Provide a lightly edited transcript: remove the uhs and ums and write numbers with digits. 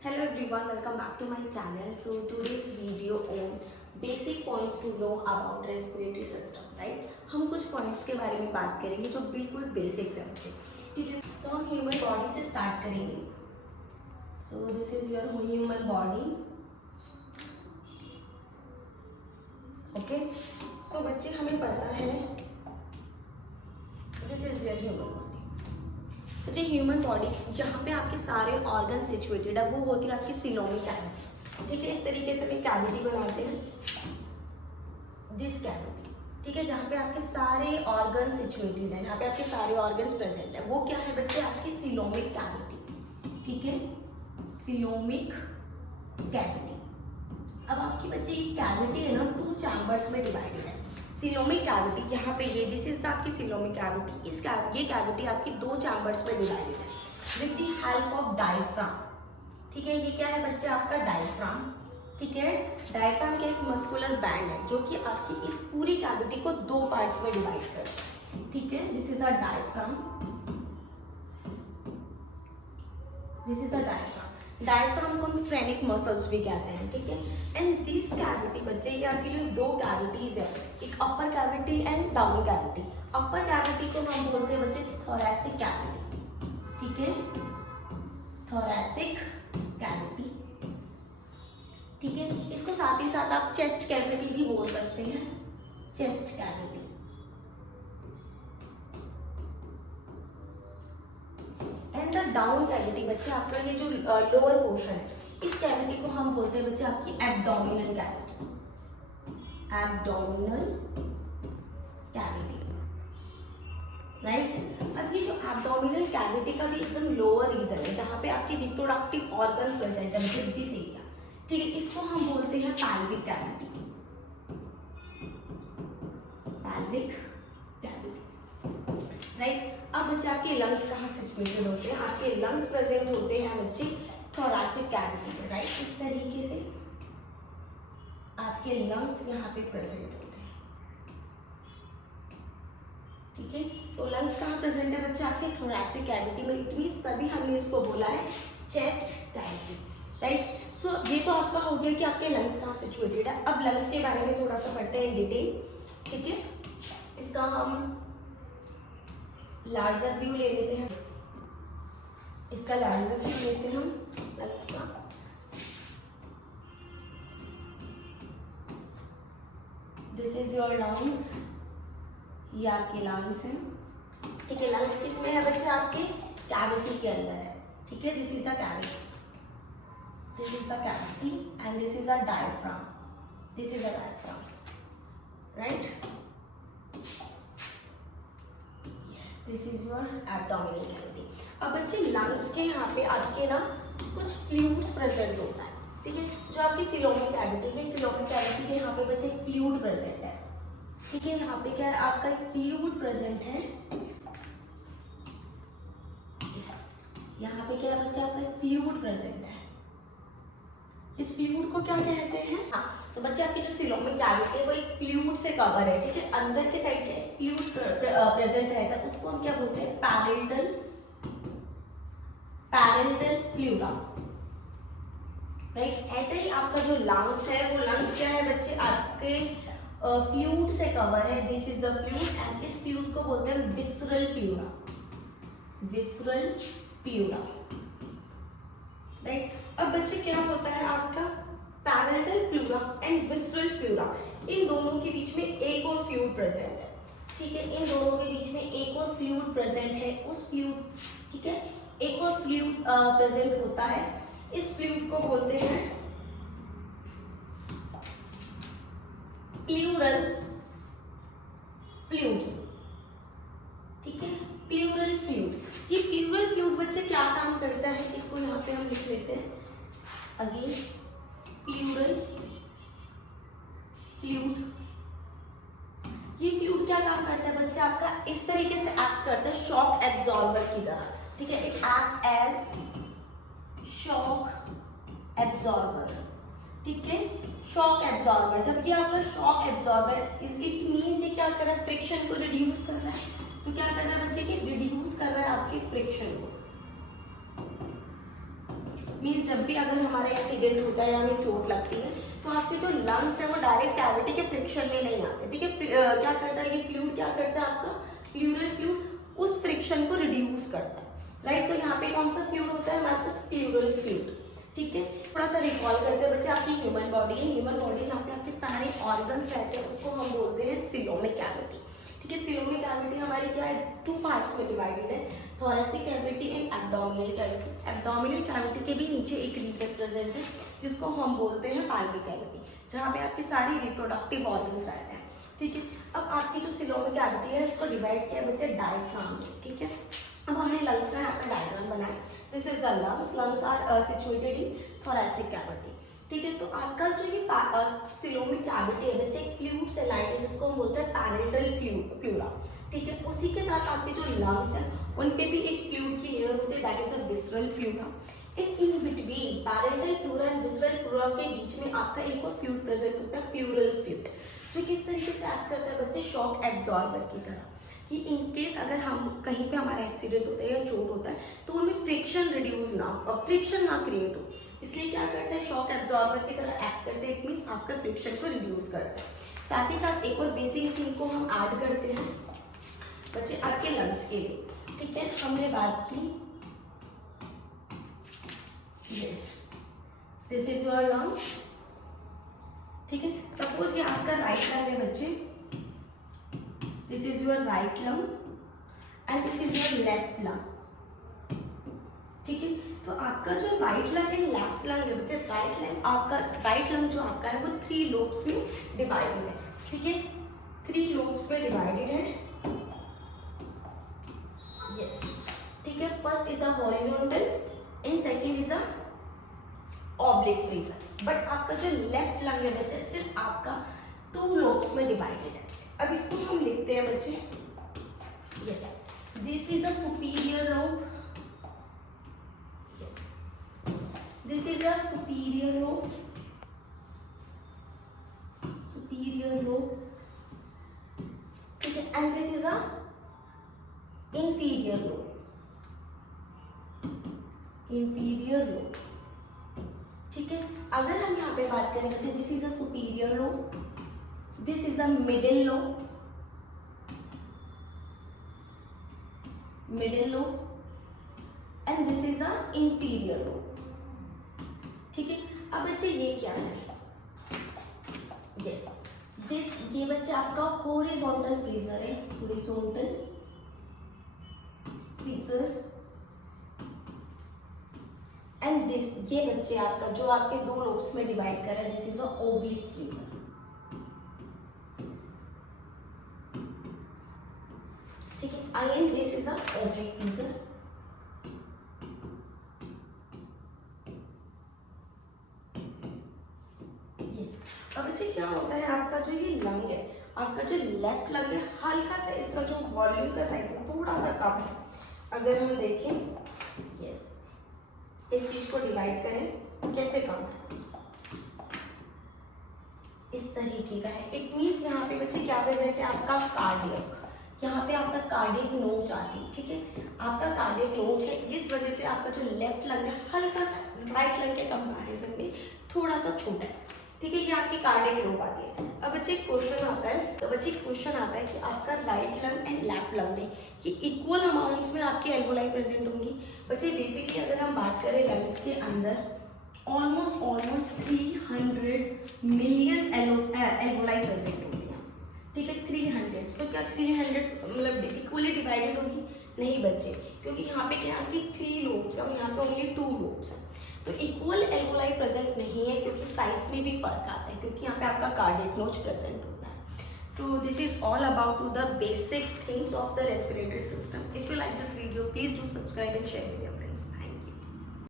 Hello everyone, welcome back to my channel. So today's video on basic points to know about respiratory system, right? हम कुछ points के बारे में बात करेंगे जो बिल्कुल basics है बच्चे, ठीक है? तो हम human body से start करेंगे. So this is your human body. Okay? So बच्चे हमें पता है this is your human body. अच्छा ह्यूमन बॉडी जहाँ पे आपके सारे ऑर्गन सिचुएटेड है वो होती है आपकी सिलोमिक कैविटी. ठीक है, इस तरीके से हम कैविटी बनाते हैं, दिस कैविटी. ठीक है, जहाँ पे आपके सारे ऑर्गन सिचुएटेड है, जहाँ पे आपके सारे ऑर्गन्स प्रेजेंट है, वो क्या है बच्चे? आपकी सिलोमिक कैविटी. ठीक है, सिलोमिक कैविटी. अब आपकी बच्चे ये कैविटी है ना 2 चैम्बर्स में डिवाइडेड है. सिलोमिक कैविटी यहाँ पे ये दिस इज आपकी सिलोमिक कैविटी. ये कैविटी आपकी 2 चैम्बर्स में डिवाइडेड है with the help of diaphragm. ठीक है, ये क्या है बच्चे? आपका डायफ्राम. ठीक है, डायफ्राम क्या एक मस्कुलर बैंड है जो कि आपकी इस पूरी कैविटी को 2 पार्ट्स में डिवाइड करता है. ठीक है, this is a diaphragm. This is a diaphragm. Diaphragm को हम फ्रेनिक मसल्स भी कहते हैं. ठीक है, एंड दिस कैविटी बच्चे ये आपकी जो 2 कैविटीज है, एक upper cavity and down cavity. Upper cavity को हम बोलते हैं बच्चे थोरैसिक कैविटी. ठीक है, थोरैसिक कैविटी. ठीक है, इसको साथ ही साथ आप चेस्ट कैविटी भी बोल सकते हैं, chest cavity. And the down cavity बच्चे आपका ये जो लोअर पोर्शन है, इस कैविटी को हम बोलते हैं बच्चे आपकी abdominal cavity. Abdominal cavity, right. अब ये जो एब्डोमिनल कैविटी का भी एकदम लोअर रीजन है जहाँ पे आपकी रिप्रोडक्टिव ऑर्गन्स प्रेजेंट है विद दिस एरिया. ठीक है, इसको हम बोलते हैं pelvic cavity. Pelvic cavity, right. अब बच्चे आपके लंग्स कहाँ सिचुएटेड होते हैं? आपके लंग्स प्रेजेंट होते हैं बच्चे थोरैसिक कैविटी पे, राइट. इस तरीके से आपके लंग्स यहाँ पे प्रेजेंट होते हैं. ठीक है, तो लंग्स कहाँ प्रेजेंट है बच्चे? आपके थोरैसिक कैविटी में. इट मींस तभी हमने इसको बोला है चेस्ट कैविटी, राइट. सो ये तो आपका हो गया कि आपके लंग्स कहाँ सिचुएटेड है. अब लंग्स के बारे में थोड़ा सा पढ़ते हैं डिटेल. ठीक है, इसका हम लार्जर व्यू ले लेते हैं. इसका लार्जर व्यू लेते हैं हम लंग्स का. This is your lungs. ये आपके लंग्स हैं. ठीक है, लंग्स किस में है बच्चे? आपके कैविटी के अंदर है. ठीक है, this is the cavity. This is the cavity and this is the diaphragm. This is the diaphragm, right. This is your abdominal cavity. अब बच्चे लंग्स के यहाँ पे आपके ना कुछ फ्लूइड्स प्रेजेंट होता है. ठीक है, जो आपकी सिलोमिक कैविटी है, सिलोमिक कैविटी के यहाँ पे बच्चे एक फ्लूइड प्रेजेंट है. ठीक है, यहाँ पे क्या है? आपका एक फ्लूइड प्रेजेंट है. यहाँ पे क्या है बच्चे? आपका एक फ्लूइड प्रेजेंट है. इस फ्लूइड को क्या कहते हैं? हाँ, तो बच्चे आपकी जो सिलोमिक कैविटी है वो एक फ्लूइड से कवर है. ठीक है, अंदर के साइड में फ्लूइड प्रेजेंट रहता है, उसको हम क्या बोलते हैं? Parental pleura, right. ऐसे ही आपका जो लंग्स है वो लंग्स क्या है बच्चे? आपके फ्लूइड से कवर है. This is the fluid and इस फ्लूइड को बोलते हैं visceral pleura. Visceral pleura, right. अब बच्चे क्या होता है आपका? Parietal pleura and visceral pleura, इन दोनों के बीच में एक और फ्लूइड प्रेजेंट है. ठीक है, इन दोनों के बीच में एक और फ्लूइड प्रेजेंट है. उस फ्लूइड, ठीक है, एक और फ्लूइड प्रेजेंट होता है. इस फ्लूइड को बोलते हैं प्लूरल फ्लूइड. ठीक है, प्लूरल फ्लूइड. ये प्लूरल फ्लूइड बच्चे क्या काम करता है? इसको यहाँ पे हम लिख लेते हैं अगेन. प्लूरल फ्लूइड, ये फ्लूइड क्या काम करता है बच्चे? आपका इस तरीके से एक्ट करता है शॉक एब्जॉर्बर की तरह. ठीक है, it act as shock absorber. ठीक है, शॉक एब्जॉर्बर. जब ये आपका शॉक एब्जॉर्बर इट मीन्स ये क्या कर रहा है? फ्रिक्शन को रिड्यूस कर रहा है. तो क्या कर रहा है बच्चे? कि रिड्यूस कर रहा है आपके फ्रिक्शन को. मीन जब भी अगर हमारा एक्सीडेंट होता है या हमें चोट लगती है तो आपके जो लंग्स है वो डायरेक्ट कैविटी के फ्रिक्शन में नहीं आते, ठीक है। क्या करता है ये फ्लूइड, क्या करता है आपका प्लूरल फ्लूइड उस फ्रिक्शन को रिड्यूस करता है, राइट। तो यहाँ पे कौन सा फ्लूइड होता है हमारे पास, प्लूरल फ्लूइड, ठीक है। थोड़ा सा रिकॉल करते हैं बच्चे, आपकी ह्यूमन बॉडी है, ह्यूमन बॉडी जहाँ पे आपके सारे ऑर्गन्स रहते हैं उसको हम बोलते हैं सिलोमिक कैविटी, ठीक है। सिलोमिक कैविटी हमारी क्या है, 2 पार्ट्स में डिवाइडेड है, thoracic cavity and abdominal cavity. Abdominal cavity के भी नीचे एक रीजन प्रेजेंट है जिसको हम बोलते हैं पाल्विक कैविटी, जहाँ पे आपके सारे रिप्रोडक्टिव ऑर्गन्स रहते हैं, ठीक है। अब आपकी जो सिलोमिक कैविटी है उसको डिवाइड किया बच्चे डायफ्राम में, ठीक है। अब हमने लंग्स का यहाँ पर डायग्राम बनाया, this is the lungs, lungs are situated in thoracic cavity, ठीक है। तो आपका जो ये सिलोमिक कैविटी है बच्चे एक फ्लूइड से लाइन है जिसको हम बोलते हैं पैरेंटल प्लूरा, ठीक है। उसी के साथ आपके जो लंग्स हैं उन पे भी एक फ्लूइड की लेयर होती है, that is a visceral pleura. In between parental pleura and visceral pleura के बीच में आपका एक और फ्लूइड प्रेजेंट होता है, प्लूरल फ्लूइड, जो किस तरीके से एक्ट करता है बच्चे, शॉक एब्जॉर्बर की तरह, कि इन केस अगर हम कहीं पे हमारा एक्सीडेंट होता है या चोट होता है तो उनमें फ्रिक्शन रिड्यूस ना फ्रिक्शन ना क्रिएट हो, इसलिए क्या करता है शॉक एब्जॉर्बर की तरह एक्ट करते हैं, इट मीन्स आपका फ्रिक्शन को रिड्यूस करता है। साथ ही साथ एक और बेसिक थिंग को हम ऐड करते हैं बच्चे आपके लंग्स के लिए, ठीक है। हमने बात की, yes this is your lung, ठीक है। सपोज ये आपका राइट लंग है बच्चे, this is your right lung and this is your left lung, ठीक है। तो आपका जो right lung and left lung है बच्चे, राइट लंग आपका, राइट लंग जो आपका है वो 3 लोब्स में डिवाइडेड है, ठीक है। 3 लोब्स में डिवाइडेड है, यस, ठीक है। First is a horizontal and second is a oblique freezer. But आपका जो लेफ्ट लंग है बच्चे सिर्फ आपका 2 लोब्स में डिवाइडेड है। अब इसको हम लिखते हैं बच्चे, yes, this is a superior lobe, this is a superior lobe, ठीक है, and this is a inferior lobe, ठीक है। अगर हम यहाँ पे बात करें बच्चे, this is a superior lobe, this is a middle lobe, and this is a inferior lobe, ठीक है। अब बच्चे ये क्या है, यस, दिस ये बच्चे आपका हॉरिजॉन्टल फ्रीजर है, हॉरिजॉन्टल फ्रीजर, एंड दिस ये बच्चे आपका जो आपके 2 लोब्स में डिवाइड कर रहा है, this is a oblique freezer, ठीक है। Again this is a oblique freezer, अब बच्चे क्या होता है आपका जो ये लंग है, आपका जो लेफ्ट लंग है हल्का सा इसका जो वॉल्यूम का साइज है थोड़ा सा कम है। अगर हम देखें, यस, इस चीज को डिवाइड करें कैसे कम है, इस तरीके का है, इट मीन्स यहाँ पे बच्चे क्या प्रेजेंट है आपका कार्डियक, यहाँ पे आपका कार्डियक नोच आती है, ठीक है। आपका कार्डियक नोच है जिस वजह से आपका जो लेफ्ट लंग है हल्का सा राइट लंग के कंपैरिजन में थोड़ा सा छोटा है, ठीक है। ये आपकी कार्डियक लोब आती है। अब बच्चे क्वेश्चन आता है, तो बच्चे क्वेश्चन आता है कि आपका right lung and left lung में कि इक्वल अमाउंट्स में आपकी एल्वोलाई प्रेजेंट होंगी। बच्चे बेसिकली अगर हम बात करें लंग्स के अंदर ऑलमोस्ट 300 मिलियन एल्वोलाई प्रेजेंट होंगी, ठीक है, 300। तो क्या 300 मतलब इक्वली डिवाइडेड होगी? नहीं बच्चे, क्योंकि यहाँ पे क्या है आपकी 3 लोब्स है और यहाँ पे ओनली 2 लोब्स है, तो इक्वल एल्वोलाई प्रेजेंट नहीं है, क्योंकि साइज में भी फर्क आता है, क्योंकि यहाँ पे आपका कार्डियक नोच प्रेजेंट होता है। So this is all about the basic things of the respiratory system. If you like this video, please do subscribe and share with your friends.